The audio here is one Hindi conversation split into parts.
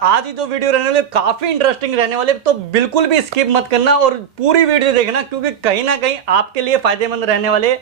आज ही जो वीडियो रहने वाले काफी इंटरेस्टिंग रहने वाले, तो बिल्कुल भी स्किप मत करना और पूरी वीडियो देखना, क्योंकि कहीं ना कहीं आपके लिए फायदेमंद रहने वाले।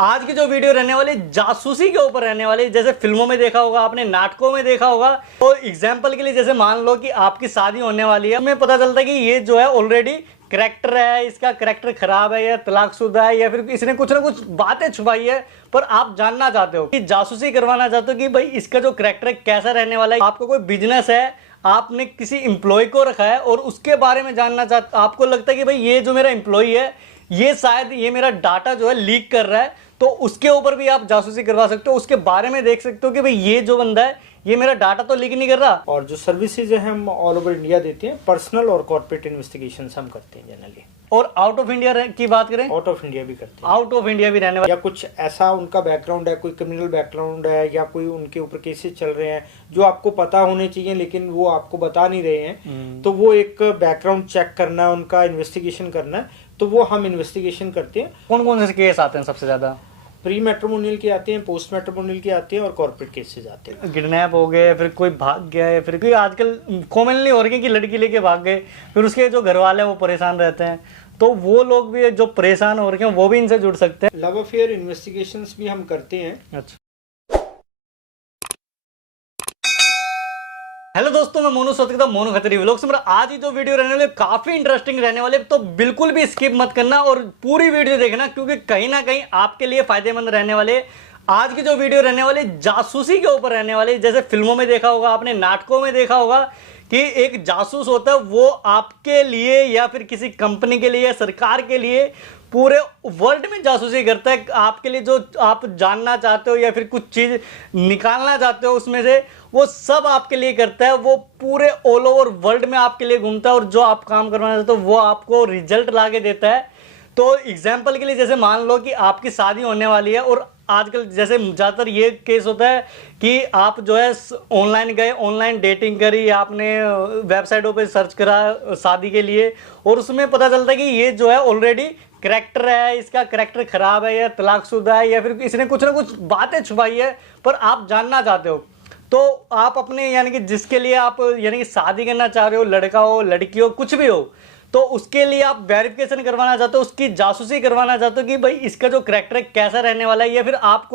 आज की जो वीडियो रहने वाले जासूसी के ऊपर रहने वाले। जैसे फिल्मों में देखा होगा आपने, नाटकों में देखा होगा। तो एग्जाम्पल के लिए जैसे मान लो कि आपकी शादी होने वाली है, हमें पता चलता है कि ये जो है ऑलरेडी करैक्टर है, इसका करैक्टर खराब है या तलाकशुदा है या फिर इसने कुछ ना कुछ बातें छुपाई है, पर आप जानना चाहते हो कि जासूसी करवाना चाहते हो कि भाई इसका जो करैक्टर है कैसा रहने वाला है। आपको कोई बिजनेस है, आपने किसी एम्प्लॉय को रखा है और उसके बारे में जानना चाहते, आपको लगता है कि भाई ये जो मेरा एम्प्लॉय है ये शायद ये मेरा डाटा जो है लीक कर रहा है, तो उसके ऊपर भी आप जासूसी करवा सकते हो। उसके बारे में देख सकते हो कि भाई ये जो बंदा है ये मेरा डाटा तो लीक नहीं कर रहा। और जो सर्विसेज है हम ऑल ओवर इंडिया देते हैं, पर्सनल और कॉर्पोरेट इन्वेस्टिगेशन हम करते हैं जनरली। और आउट ऑफ इंडिया की बात करें, आउट ऑफ इंडिया भी करते हैं। आउट ऑफ इंडिया भी रहने वाले, या कुछ ऐसा उनका बैकग्राउंड है, कोई क्रिमिनल बैकग्राउंड है या कोई उनके ऊपर केसेस चल रहे हैं जो आपको पता होने चाहिए लेकिन वो आपको बता नहीं रहे हैं, तो वो एक बैकग्राउंड चेक करना, उनका इन्वेस्टिगेशन करना है, तो वो हम इन्वेस्टिगेशन करते हैं। कौन कौन से केस आते हैं सबसे ज्यादा? प्री मैट्रिमोनियल के आते हैं, पोस्ट मैट्रिमोनियल के आते हैं और कॉर्पोरेट केसेस आते हैं। किडनैप हो गए, फिर कोई भाग गया है, फिर कोई आजकल कॉमन नहीं हो रही कि लड़की लेके भाग गए, फिर उसके जो घर वाले हैं वो परेशान रहते हैं, तो वो लोग भी जो परेशान हो रहे हैं वो भी इनसे जुड़ सकते हैं। लव अफेयर इन्वेस्टिगेशंस भी हम करते हैं। अच्छा, हेलो दोस्तों, मैं मोनू सोचता मोनू खत्री व्लॉग्स में आज ही जो वीडियो रहने वाले काफी इंटरेस्टिंग रहने वाले, तो बिल्कुल भी स्किप मत करना और पूरी वीडियो देखना, क्योंकि कहीं ना कहीं आपके लिए फायदेमंद रहने वाले। आज की जो वीडियो रहने वाले जासूसी के ऊपर रहने वाले। जैसे फिल्मों में देखा होगा आपने, नाटकों में देखा होगा कि एक जासूस होता है, वो आपके लिए या फिर किसी कंपनी के लिए या सरकार के लिए पूरे वर्ल्ड में जासूसी करता है। आपके लिए जो आप जानना चाहते हो या फिर कुछ चीज निकालना चाहते हो उसमें से, वो सब आपके लिए करता है। वो पूरे ऑल ओवर वर्ल्ड में आपके लिए घूमता है और जो आप काम करवाना चाहते हो वो आपको रिजल्ट ला के देता है। तो एग्जाम्पल के लिए जैसे मान लो कि आपकी शादी होने वाली है, और आजकल जैसे ज़्यादातर ये केस होता है कि आप जो है ऑनलाइन गए, ऑनलाइन डेटिंग करी, आपने वेबसाइटों पे सर्च करा शादी के लिए, और उसमें पता चलता है कि ये जो है ऑलरेडी करैक्टर है, इसका करैक्टर खराब है या तलाकशुदा है या फिर इसने कुछ ना कुछ बातें छुपाई है, पर आप जानना चाहते हो। तो आप अपने यानी कि जिसके लिए आप यानी कि शादी करना चाह रहे हो, लड़का हो लड़की हो कुछ भी हो, तो उसके लिए आप वेरिफिकेशन करवाना चाहते हो, उसकी जासूसी करवाना चाहते हो कि भाई इसका जो करैक्टर है कैसा रहने वाला है, या फिर आप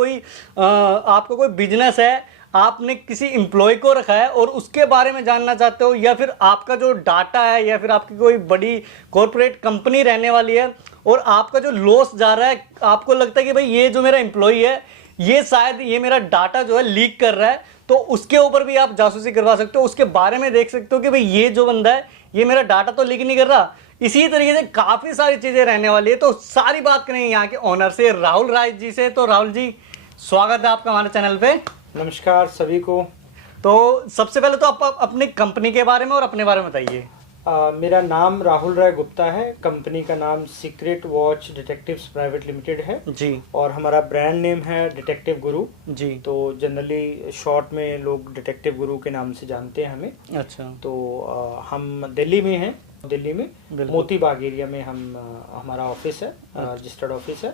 आपको कोई बिजनेस है, आपने किसी एम्प्लॉय को रखा है और उसके बारे में जानना चाहते हो, या फिर आपका जो डाटा है या फिर आपकी कोई बड़ी कॉर्पोरेट कंपनी रहने वाली है और आपका जो लॉस जा रहा है, आपको लगता है कि भाई ये जो मेरा एम्प्लॉय है ये शायद ये मेरा डाटा जो है लीक कर रहा है, तो उसके ऊपर भी आप जासूसी करवा सकते हो। उसके बारे में देख सकते हो कि भाई ये जो बंदा है ये मेरा डाटा तो लीक नहीं कर रहा। इसी तरीके से काफी सारी चीजें रहने वाली है। तो सारी बात करेंगे यहाँ के ऑनर से, राहुल राय जी से। तो राहुल जी, स्वागत है आपका हमारे चैनल पे। नमस्कार सभी को। तो सबसे पहले तो आप अपनी कंपनी के बारे में और अपने बारे में बताइए। मेरा नाम राहुल राय गुप्ता है। कंपनी का नाम secret watch detectives private limited है जी, और हमारा ब्रांड नेम है डिटेक्टिव गुरु जी। तो जनरली शॉर्ट में लोग डिटेक्टिव गुरु के नाम से जानते हैं हमें। अच्छा। तो हम दिल्ली में हैं, दिल्ली में मोती बाग एरिया में हमारा ऑफिस है, रजिस्टर्ड ऑफिस है।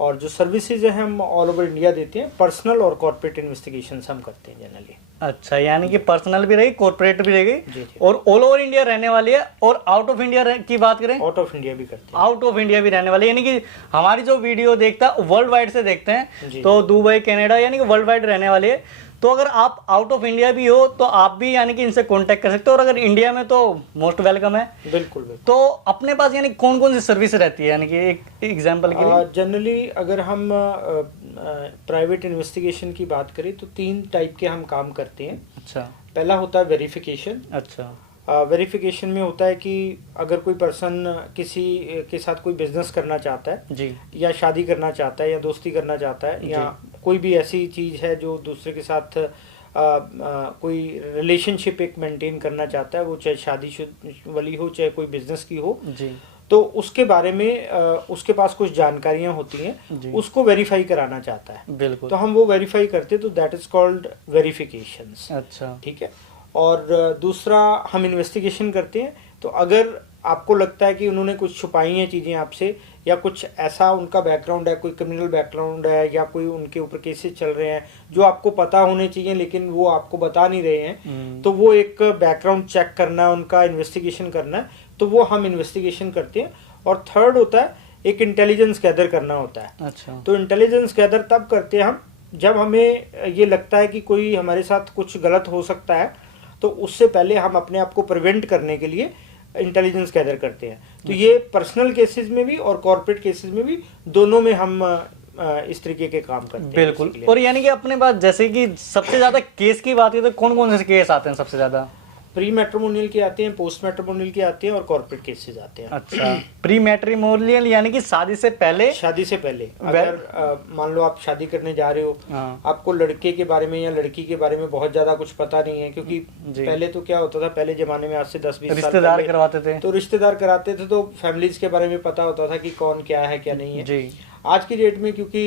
और जो सर्विसेज है हम ऑल ओवर इंडिया देते हैं, पर्सनल और कॉर्पोरेट इन्वेस्टिगेशन हम करते हैं जनरली। अच्छा, यानी कि पर्सनल भी रहेगी, कॉर्पोरेट भी रहेगी, और ऑल ओवर इंडिया रहने वाली है। और आउट ऑफ इंडिया की बात करें, आउट ऑफ इंडिया भी करते हैं, आउट ऑफ इंडिया भी रहने वाली, यानी कि हमारी जो वीडियो देखता है वर्ल्ड वाइड से देखते हैं, तो दुबई कनाडा यानी कि वर्ल्ड वाइड रहने वाली है। तो अगर आप आउट ऑफ इंडिया भी हो तो आप भी यानी कि इनसे कांटेक्ट कर सकते हो, और अगर इंडिया में तो मोस्ट वेलकम है। बिल्कुल। तो अपने पास यानी कौन कौन सी सर्विस रहती है, यानी कि एक एग्जांपल के लिए? जनरली अगर हम प्राइवेट इन्वेस्टिगेशन की बात करें तो 3 टाइप के हम काम करते हैं। अच्छा। पहला होता है वेरिफिकेशन। अच्छा। वेरिफिकेशन में होता है कि अगर कोई पर्सन किसी के साथ कोई बिजनेस करना चाहता है जी, या शादी करना चाहता है या दोस्ती करना चाहता है, या कोई भी ऐसी चीज है जो दूसरे के साथ कोई रिलेशनशिप एक मेंटेन करना चाहता है, वो चाहे शादी वाली हो चाहे कोई बिजनेस की हो जी, तो उसके बारे में उसके पास कुछ जानकारियां होती हैं, उसको वेरीफाई कराना चाहता है। बिल्कुल। तो हम वो वेरीफाई करते, तो दैट इज कॉल्ड वेरिफिकेशंस। अच्छा, ठीक है। और दूसरा हम इन्वेस्टिगेशन करते हैं। तो अगर आपको लगता है कि उन्होंने कुछ छुपाई हैं चीज़ें आपसे, या कुछ ऐसा उनका बैकग्राउंड है, कोई क्रिमिनल बैकग्राउंड है, या कोई उनके ऊपर केसेस चल रहे हैं जो आपको पता होने चाहिए लेकिन वो आपको बता नहीं रहे हैं, तो वो एक बैकग्राउंड चेक करना, उनका इन्वेस्टिगेशन करना है, तो वो हम इन्वेस्टिगेशन करते हैं। और थर्ड होता है एक इंटेलिजेंस गैदर करना होता है। अच्छा। तो इंटेलिजेंस गैदर तब करते हैं हम जब हमें ये लगता है कि कोई हमारे साथ कुछ गलत हो सकता है, तो उससे पहले हम अपने आप को प्रिवेंट करने के लिए इंटेलिजेंस गैदर करते हैं। तो ये पर्सनल केसेस में भी और कॉर्पोरेट केसेस में भी, दोनों में हम इस तरीके के काम करते हैं। बिल्कुल। और यानी कि अपने पास जैसे कि सबसे ज्यादा केस की बात है तो कौन कौन से केस आते हैं सबसे ज्यादा? प्री मैट्रिमोनियल के आते हैं, पोस्ट मैट्रिमोनियल के आते हैं और कॉर्पोरेट केसेस आते हैं। अच्छा। प्री मैट्रिमोनियल यानी कि शादी से पहले? शादी से पहले अगर मान लो आप शादी करने जा रहे हो, आपको लड़के के बारे में या लड़की के बारे में बहुत ज्यादा कुछ पता नहीं है, क्योंकि पहले तो क्या होता था, पहले जमाने में आज से 10-20 साल रिश्तेदार करवाते थे, तो रिश्तेदार कराते थे, तो फैमिलीज के बारे में पता होता था कि कौन क्या है क्या नहीं है। आज की डेट में क्योंकि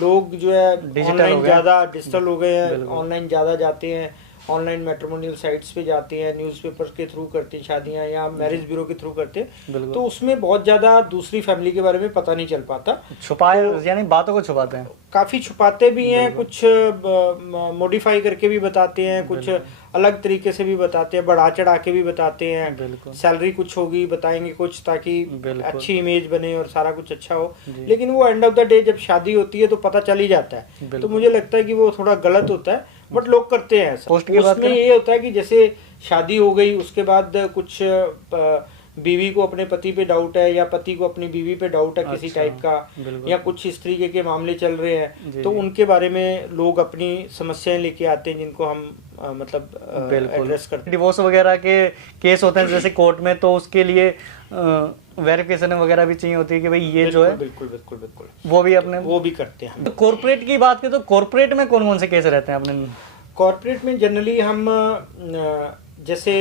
लोग जो है ऑनलाइन ज्यादा डिजिटल हो गए हैं, ऑनलाइन ज्यादा जाते हैं, ऑनलाइन मैट्रिमोनियल साइट्स पे जाते हैं, न्यूज़पेपर के थ्रू करते हैं शादियां, या मैरिज ब्यूरो के थ्रू करते हैं, तो उसमें बहुत ज्यादा दूसरी फैमिली के बारे में पता नहीं चल पाता, छुपाए यानी बातों को छुपाते हैं, काफी छुपाते भी हैं, कुछ मॉडिफाई करके भी बताते हैं, कुछ अलग तरीके से भी बताते हैं, बढ़ा चढ़ा के भी बताते हैं, सैलरी कुछ होगी बताएंगे कुछ, ताकि अच्छी इमेज बने और सारा कुछ अच्छा हो, लेकिन वो एंड ऑफ द डे जब शादी होती है तो पता चल ही जाता है। तो मुझे लगता है कि वो थोड़ा गलत होता है, बट लोग करते हैं ऐसा। उसमें ये होता है कि जैसे शादी हो गई, उसके बाद कुछ बीवी को अपने पति पे डाउट है, या पति को अपनी बीवी पे डाउट है किसी टाइप का, या कुछ इस तरीके के मामले चल रहे हैं, तो उनके बारे में लोग अपनी समस्याएं लेके आते हैं, जिनको हम मतलब एड्रेस करते हैं। डिवोर्स वगैरह के केस होते हैं जैसे कोर्ट में, तो उसके लिए वेरिफिकेशन वगैरह भी चाहिए होती है कि भाई ये जो है, बिल्कुल बिल्कुल बिल्कुल वो भी करते हैं। तो कॉर्पोरेट की बात करें तो कॉर्पोरेट में कौन कौन से केस रहते हैं अपने? कॉर्पोरेट में जनरली हम जैसे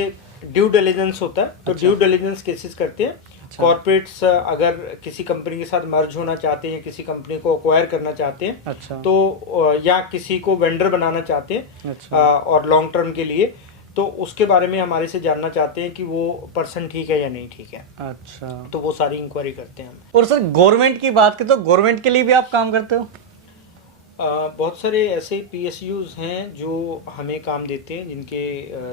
ड्यू डिलिजेंस होता है, तो ड्यू डिलिजेंस केसेस करते हैं। कॉर्पोरेट्स अगर किसी कंपनी के साथ मर्ज होना चाहते हैं, किसी कंपनी को अक्वायर करना चाहते हैं, तो या किसी को वेंडर बनाना चाहते हैं और लॉन्ग टर्म के लिए, तो उसके बारे में हमारे से जानना चाहते हैं कि वो पर्सन ठीक है या नहीं ठीक है। अच्छा। तो वो सारी इंक्वायरी करते हैं हम। और सर गवर्नमेंट की बात करें तो गवर्नमेंट के लिए भी आप काम करते हो? बहुत सारे ऐसे PSUs हैं जो हमें काम देते हैं, जिनके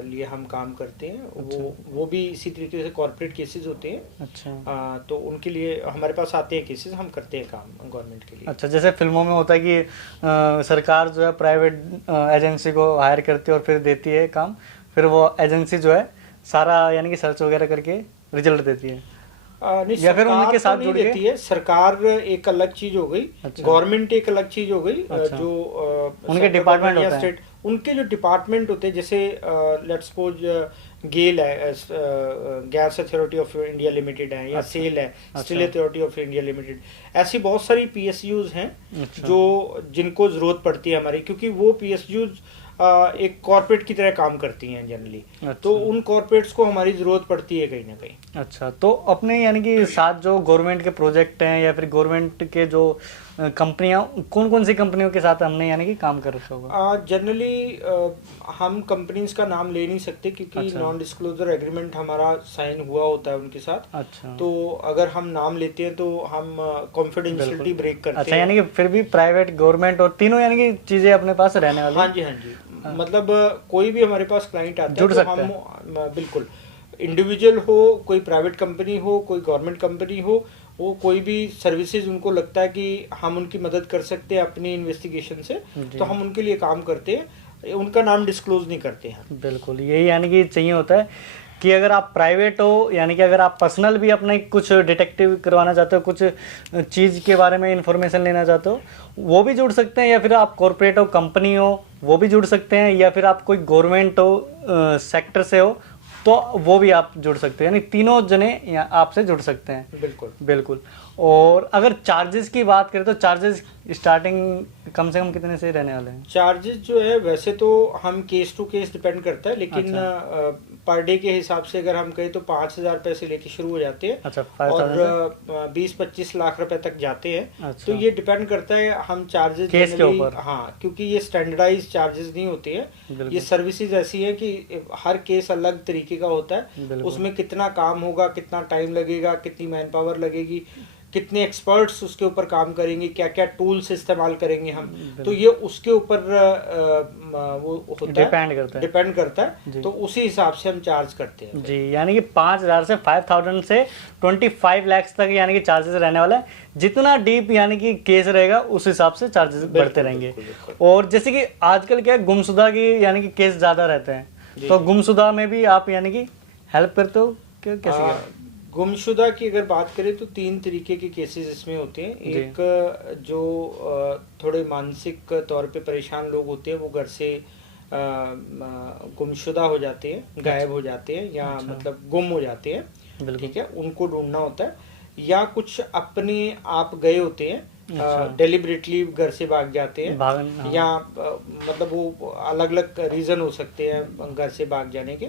लिए हम काम करते हैं। अच्छा। वो भी इसी तरीके से कॉर्पोरेट केसेस होते हैं। अच्छा। तो उनके लिए हमारे पास आते हैं केसेस, हम करते हैं काम गवर्नमेंट के लिए। अच्छा, जैसे फिल्मों में होता है कि सरकार जो है प्राइवेट एजेंसी को हायर करती है और फिर देती है काम, फिर वो एजेंसी जो है सारा यानी कि सर्च वगैरह करके रिजल्ट देती है, या फिर उनके साथ जुड़ देती है। सरकार एक अलग चीज हो गई, गवर्नमेंट एक अलग चीज हो गई। अच्छा। जो उनके डिपार्टमेंट होते हैं, उनके जो डिपार्टमेंट होते हैं, जैसे लेट्स सपोज गेल है, gas authority of India limited है, या सेल है, steel authority of India limited, ऐसी बहुत सारी PSUs हैं जो जिनको जरूरत पड़ती है हमारी, क्योंकि वो PSUs एक कॉर्पोरेट की तरह काम करती हैं जनरली। अच्छा। तो उन कॉर्पोरेट्स को हमारी जरूरत पड़ती है कहीं ना कहीं। अच्छा, तो अपने यानी कि साथ जो गवर्नमेंट के प्रोजेक्ट हैं या फिर गवर्नमेंट के जो कंपनियां, कौन कौन सी कंपनियों के साथ हमने यानी कि काम कर रखा होगा? जनरली हम कंपनीज का नाम ले नहीं सकते, क्योंकि अच्छा। नॉन डिस्क्लोजर एग्रीमेंट हमारा साइन हुआ होता है उनके साथ। अच्छा। तो अगर हम नाम लेते हैं तो हम कॉन्फिडेंशियलिटी ब्रेक करते हैं। अच्छा, यानी कि फिर भी प्राइवेट, गवर्नमेंट और तीनों यानी कि चीजें अपने पास रहने वाली? हाँ जी, हाँ जी। मतलब कोई भी हमारे पास क्लाइंट आता है तो हम बिल्कुल, इंडिविजुअल हो, कोई प्राइवेट कंपनी हो, कोई गवर्नमेंट कंपनी हो, वो कोई भी सर्विसेज उनको लगता है कि हम उनकी मदद कर सकते हैं अपनी इन्वेस्टिगेशन से, तो हम उनके लिए काम करते हैं, उनका नाम डिस्क्लोज नहीं करते हैं। बिल्कुल, यही यानी कि चाहिए होता है कि अगर आप प्राइवेट हो, यानी कि अगर आप पर्सनल भी अपने कुछ डिटेक्टिव करवाना चाहते हो, कुछ चीज़ के बारे में इंफॉर्मेशन लेना चाहते हो, वो भी जुड़ सकते हैं, या फिर आप कॉर्पोरेट हो, कंपनी हो, वो भी जुड़ सकते हैं, या फिर आप कोई गवर्नमेंट हो, सेक्टर से हो, तो वो भी आप जुड़ सकते हैं, यानी तीनों जने आपसे जुड़ सकते हैं। बिल्कुल बिल्कुल। और अगर चार्जेस की बात करें तो चार्जेस स्टार्टिंग कम से कम कितने से रहने वाले हैं? चार्जेस जो है वैसे तो हम केस टू केस डिपेंड करता है, लेकिन पर डे के हिसाब से अगर हम कहें तो 5,000 रुपए से लेके शुरू हो जाते हैं। अच्छा, और 20-25 लाख रुपए तक जाते हैं। अच्छा। तो ये डिपेंड करता है हम चार्जेस केस के ऊपर। हाँ, क्योंकि ये स्टैंडर्डाइज चार्जेस नहीं होते हैं। ये सर्विसेज ऐसी है कि हर केस अलग तरीके का होता है, उसमें कितना काम होगा, कितना टाइम लगेगा, कितनी मैन पावर लगेगी, कितने एक्सपर्ट्स उसके ऊपर काम करेंगे, क्या क्या टूल्स इस्तेमाल करेंगे हम, तो ये उसके ऊपर वो होता है, डिपेंड करता है। तो उसी हिसाब से हम चार्ज करते हैं जी। यानी कि 5,000 से 5,000 से 25 लाख तक यानी कि चार्जेस रहने वाला है। जितना डीप यानी कि केस रहेगा उस हिसाब से चार्जेस बढ़ते रहेंगे। और जैसे कि आजकल क्या है, गुमशुदा की यानी कि केस ज्यादा रहते हैं, तो गुमशुदा में भी आप यानी कि हेल्प करते हो कैसे? गुमशुदा की अगर बात करें तो 3 तरीके के केसेस इसमें होते हैं। एक जो थोड़े मानसिक तौर पे परेशान लोग होते हैं, वो घर से गुमशुदा हो जाते हैं, गायब हो जाते हैं, या मतलब गुम हो जाते हैं, ठीक है, उनको ढूंढना होता है। या कुछ अपने आप गए होते हैं, डेलिबरेटली घर से भाग जाते हैं, या मतलब वो अलग अलग रीजन हो सकते हैं घर से भाग जाने के।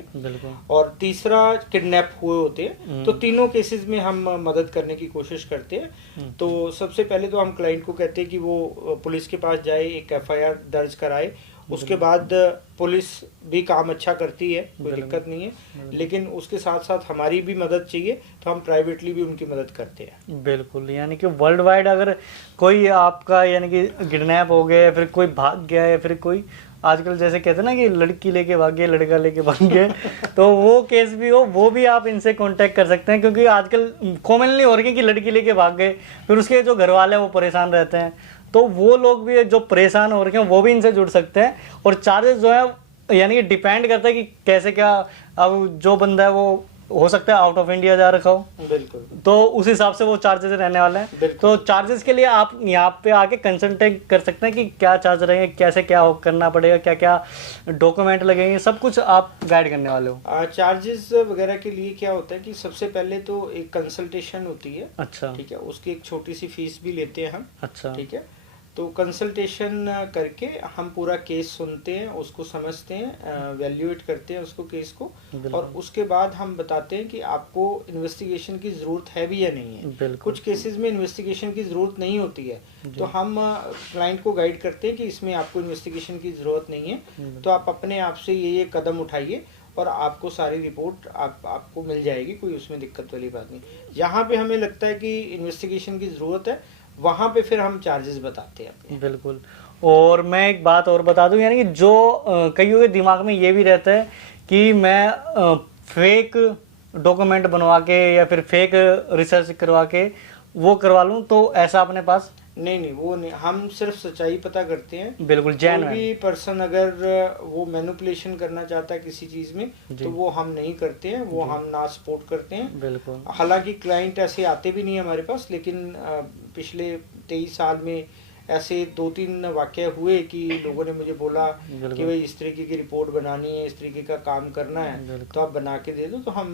और तीसरा किडनैप हुए होते हैं। तो तीनों केसेस में हम मदद करने की कोशिश करते हैं। तो सबसे पहले तो हम क्लाइंट को कहते हैं कि वो पुलिस के पास जाए, एक FIR दर्ज कराए। उसके बाद पुलिस भी काम अच्छा करती है, कोई दिक्कत नहीं है, लेकिन उसके साथ साथ हमारी भी मदद चाहिए, तो हम प्राइवेटली भी उनकी मदद करते हैं। बिल्कुल। यानी कि वर्ल्ड वाइड अगर कोई आपका यानी कि किडनैप हो गया, फिर कोई भाग गया है, फिर कोई आजकल जैसे कहते हैं ना कि लड़की लेके भाग गए, लड़का लेके भाग गए तो वो केस भी हो, वो भी आप इनसे कांटेक्ट कर सकते हैं, क्योंकि आजकल कॉमनली हो रही है कि लड़की लेके भाग गए, फिर उसके जो घर वाले हैं वो परेशान रहते हैं, तो वो लोग भी जो परेशान हो रहे हैं वो भी इनसे जुड़ सकते हैं। और चार्जेस जो है यानी कि डिपेंड करता है कि कैसे क्या, अब जो बंदा है वो हो सकता है आउट ऑफ इंडिया जा रखा हो, बिल्कुल, तो उस हिसाब से वो चार्जेस रहने वाले हैं। तो चार्जेस के लिए आप यहाँ पे आके कंसल्टेट कर सकते हैं कि क्या चार्ज रहेंगे, कैसे क्या करना पड़ेगा, क्या क्या डॉक्यूमेंट लगेंगे, सब कुछ आप गाइड करने वाले हो। चार्जेस वगैरह के लिए क्या होता है कि सबसे पहले तो एक कंसल्टेशन होती है। अच्छा, ठीक है, उसकी एक छोटी सी फीस भी लेते हैं हम। अच्छा, ठीक है, तो कंसल्टेशन करके हम पूरा केस सुनते हैं, उसको समझते हैं, वैल्यूएट करते हैं उसको, केस को, और उसके बाद हम बताते हैं कि आपको इन्वेस्टिगेशन की ज़रूरत है भी या नहीं है। कुछ केसेस में इन्वेस्टिगेशन की ज़रूरत नहीं होती है, तो हम क्लाइंट को गाइड करते हैं कि इसमें आपको इन्वेस्टिगेशन की ज़रूरत नहीं है, तो आप अपने आप से ये कदम उठाइए और आपको सारी रिपोर्ट आपको मिल जाएगी, कोई उसमें दिक्कत वाली बात नहीं। जहाँ पे हमें लगता है कि इन्वेस्टिगेशन की ज़रूरत है, वहाँ पे फिर हम चार्जेस बताते हैं अपने। बिल्कुल। और मैं एक बात और बता दूं, यानी कि जो कईयों के दिमाग में ये भी रहता है कि मैं फेक डॉक्यूमेंट बनवा के या फिर फेक रिसर्च करवा के वो करवा लूं, तो ऐसा अपने पास नहीं, वो नहीं, हम सिर्फ सच्चाई पता करते हैं। बिल्कुल, कोई भी पर्सन अगर वो मैनिपुलेशन करना चाहता है किसी चीज में, तो वो हम नहीं करते हैं, वो हम ना सपोर्ट करते हैं। बिल्कुल। हालांकि क्लाइंट ऐसे आते भी नहीं है हमारे पास, लेकिन पिछले 23 साल में ऐसे 2-3 वाकये हुए कि लोगों ने मुझे बोला कि भाई इस तरीके की रिपोर्ट बनानी है, इस तरीके का काम करना है, तो आप बना के दे दो, तो हम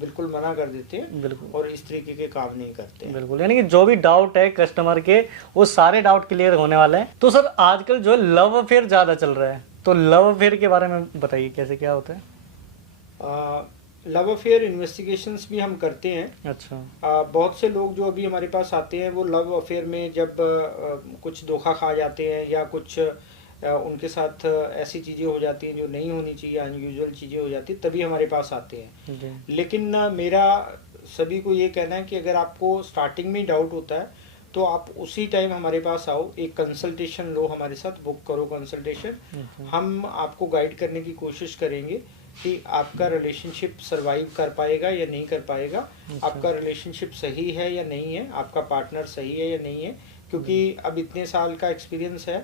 बिल्कुल मना कर देते हैं और इस तरीके के काम नहीं करते हैं। बिल्कुल। यानी कि जो भी डाउट है कस्टमर के, वो सारे डाउट क्लियर होने वाले हैं। तो सर आजकल जो है लव अफेयर ज्यादा चल रहा है, तो लव अफेयर के बारे में बताइए, कैसे क्या होता है? लव अफेयर इन्वेस्टिगेशंस भी हम करते हैं। अच्छा। बहुत से लोग जो अभी हमारे पास आते हैं वो लव अफेयर में जब कुछ धोखा खा जाते हैं या कुछ उनके साथ ऐसी चीज़ें हो जाती हैं जो नहीं होनी चाहिए, अनयूजुअल चीज़ें हो जाती हैं, तभी हमारे पास आते हैं। लेकिन मेरा सभी को ये कहना है कि अगर आपको स्टार्टिंग में डाउट होता है तो आप उसी टाइम हमारे पास आओ, एक कंसल्टेशन लो, हमारे साथ बुक करो कंसल्टेशन। हम आपको गाइड करने की कोशिश करेंगे कि आपका रिलेशनशिप सरवाइव कर पाएगा या नहीं कर पाएगा, आपका रिलेशनशिप सही है या नहीं है, आपका पार्टनर सही है या नहीं है, क्योंकि अब इतने साल का एक्सपीरियंस है,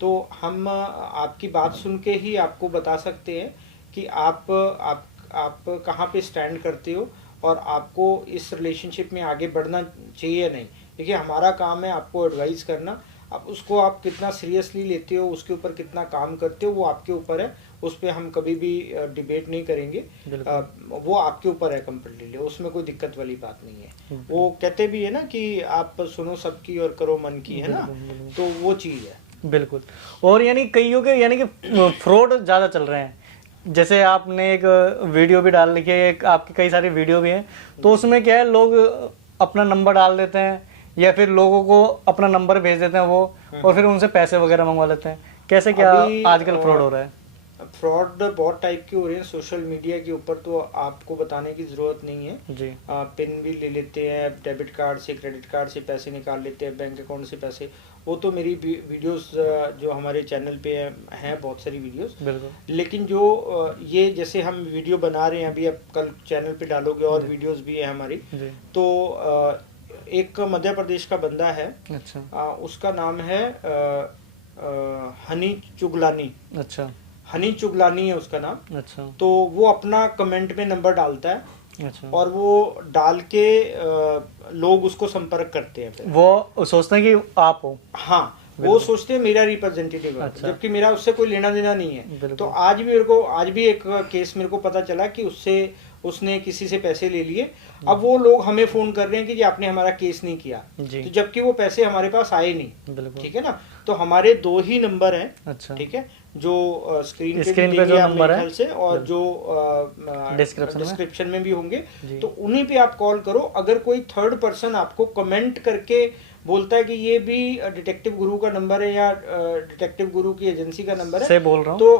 तो हम आपकी बात सुन के ही आपको बता सकते हैं कि आप कहाँ पे स्टैंड करते हो और आपको इस रिलेशनशिप में आगे बढ़ना चाहिए या नहीं। देखिए, हमारा काम है आपको एडवाइस करना, अब उसको आप कितना सीरियसली लेते हो, उसके ऊपर कितना काम करते हो, वो आपके ऊपर है। उस पर हम कभी भी डिबेट नहीं करेंगे। वो आपके ऊपर है कम्प्लीटली, उसमें कोई दिक्कत वाली बात नहीं है। वो कहते भी है ना कि आप सुनो सबकी और करो मन की, है ना, तो वो चीज़ है। बिल्कुल। और यानी कईयों के यानी कि फ्रॉड ज़्यादा चल रहे हैं। जैसे आपने एक वीडियो भी डाल रखी है, आपकी कई सारी वीडियो भी हैं, तो उसमें क्या है, लोग अपना नंबर डाल देते हैं या फिर लोगों को अपना नंबर भेज देते हैं वो, और फिर उनसे पैसे वगैरह मंगवा लेते हैं। कैसे क्या आजकल फ्रॉड हो रहा है? फ्रॉड बहुत टाइप के हो रहे हैं सोशल मीडिया के ऊपर, तो आपको बताने की ज़रूरत नहीं है जी। पिन भी ले लेते हैं, डेबिट कार्ड से क्रेडिट कार्ड से पैसे निकाल लेते हैं, बैंक अकाउंट से पैसे। वो तो मेरी वीडियोस जो हमारे चैनल पे हैं बहुत सारी वीडियोस। बिल्कुल। लेकिन जो ये जैसे हम वीडियो बना रहे हैं अभी, अब कल चैनल पे डालोगे और वीडियोस भी है हमारी, तो एक मध्य प्रदेश का बंदा है। अच्छा। उसका नाम है हनी चुगलानी। अच्छा। हनी चुगलानी है उसका नाम। अच्छा। तो वो अपना कमेंट में नंबर डालता है। अच्छा। और वो डाल के लोग उसको संपर्क करते हैं। फिर वो सोचते हैं कि आप हो। हाँ, वो सोचते हैं मेरा रिप्रेजेंटेटिव है। अच्छा। जबकि मेरा उससे कोई लेना देना नहीं है। तो आज भी एक केस मेरे को पता चला कि उसने किसी से पैसे ले लिए। अब वो लोग हमें फोन कर रहे हैं कि जी आपने हमारा केस नहीं किया, तो जबकि वो पैसे हमारे पास आए नहीं। ठीक है ना, तो हमारे 2 ही नंबर हैं। अच्छा। ठीक है, जो स्क्रीन पे जो नंबर है से, और जो डिस्क्रिप्शन में भी होंगे, तो उन्हीं पे आप कॉल करो। अगर कोई थर्ड पर्सन आपको कमेंट करके बोलता है कि ये भी डिटेक्टिव गुरु का नंबर है या डिटेक्टिव गुरु की एजेंसी का नंबर है, बोल रहा हूं,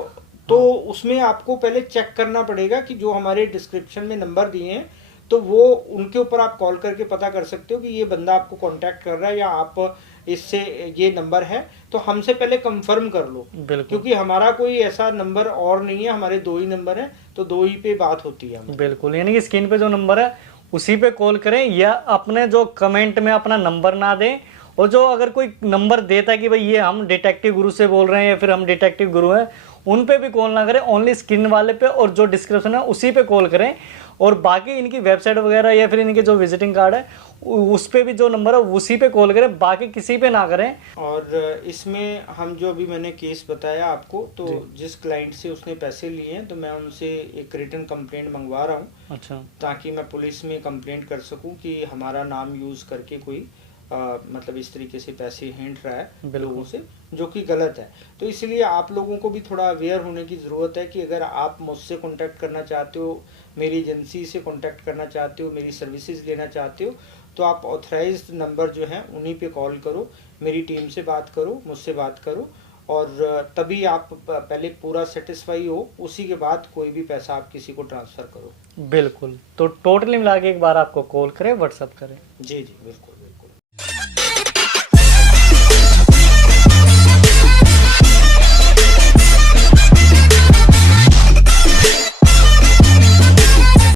तो उसमें आपको पहले चेक करना पड़ेगा कि जो हमारे डिस्क्रिप्शन में नंबर दिए हैं, तो वो उनके ऊपर आप कॉल करके पता कर सकते हो कि ये बंदा आपको कांटेक्ट कर रहा है या आप इससे ये नंबर है, तो हमसे पहले कंफर्म कर लो। क्योंकि हमारा कोई ऐसा नंबर और नहीं है, हमारे 2 ही नंबर हैं, तो 2 ही पे बात होती है। बिल्कुल, यानी कि स्क्रीन पे जो नंबर है उसी पे कॉल करें, या अपने जो कमेंट में अपना नंबर ना दें। और जो अगर कोई नंबर देता है कि भाई ये हम डिटेक्टिव गुरु से बोल रहे हैं या फिर हम डिटेक्टिव गुरु हैं, उन पे भी कॉल ना करें। ओनली स्क्रीन वाले पे और जो डिस्क्रिप्शन है उसी पे कॉल करें। और बाकी इनकी वेबसाइट वगैरह या फिर इनके जो विजिटिंग कार्ड है उस पे भी जो नंबर है उसी पे कॉल करें, बाकी किसी पे ना करें। और इसमें हम जो अभी मैंने केस बताया आपको, तो जिस क्लाइंट से उसने पैसे लिए हैं, तो मैं उनसे एक रिटन कंप्लेंट मंगवा रहा हूँ। अच्छा। ताकि मैं पुलिस में कंप्लेंट कर सकूँ कि हमारा नाम यूज करके कोई मतलब इस तरीके से पैसे हैंड रहा है लोगों से, जो कि गलत है। तो इसलिए आप लोगों को भी थोड़ा अवेयर होने की ज़रूरत है कि अगर आप मुझसे कांटेक्ट करना चाहते हो, मेरी एजेंसी से कांटेक्ट करना चाहते हो, मेरी सर्विसेज लेना चाहते हो, तो आप ऑथराइज्ड नंबर जो हैं उन्हीं पे कॉल करो, मेरी टीम से बात करो, मुझसे बात करो, और तभी आप पहले पूरा सेटिस्फाई हो, उसी के बाद कोई भी पैसा आप किसी को ट्रांसफ़र करो। बिल्कुल। तो टोटली मिला के एक बार आपको कॉल करें, व्हाट्सअप करें। जी जी बिल्कुल।